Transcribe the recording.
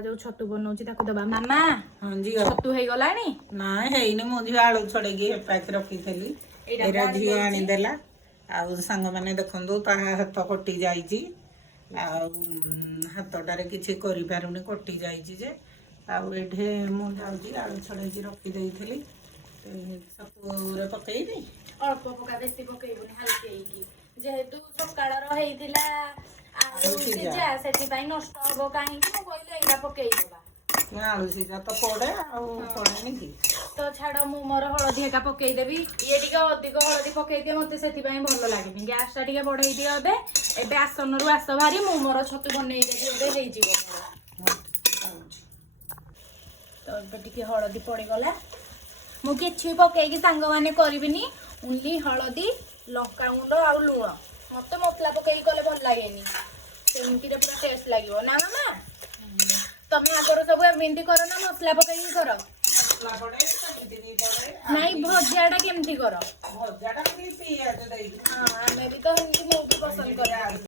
जो छतु बनाऊँ ताको दबा मामा। हाँ जी छतु हो गलानी ना है मु झी आलू छड़े पैक रखी थी झी आनीदेला आउ सांग मैंने देखु ता हाथ कटि जाइए हाथटारे किसी करें कटि जाइए आठे मुझे आलू छड़े रखी छतुरे पकईबी अल्प पका बेसी पकईबुनी हल्के जेहेतु सकाळ रहीतिला आलू सिझा सेति नष्ट हम कहीं कहले पकई दबा आलू सीधा तो पड़े पड़ेनि कि तो छाड़ मु मोर हलदी हेका पकईदेवी ये टिके अधिक हलदी पकईदिए मत से भल लगे गैस टा टे बढ़ई दिए एबे एबे आसन रु आस भारी मु मोर छतु बनईदेवी तो एबे टिके हलदी पड़गला मु कि पकईकी सांग मैंने करिनी ओनली हलदी लंका गुंड आ लुण मत मसला पकईकी कले भल लगे सेमती पूरा टेस्ट लगे ना मामा तमें आगर सब एमती कर ना मसला पकईकी कर नाई भजाटा केमती कर भजाटा पियाज हाँ आमे भी तो पसंद कर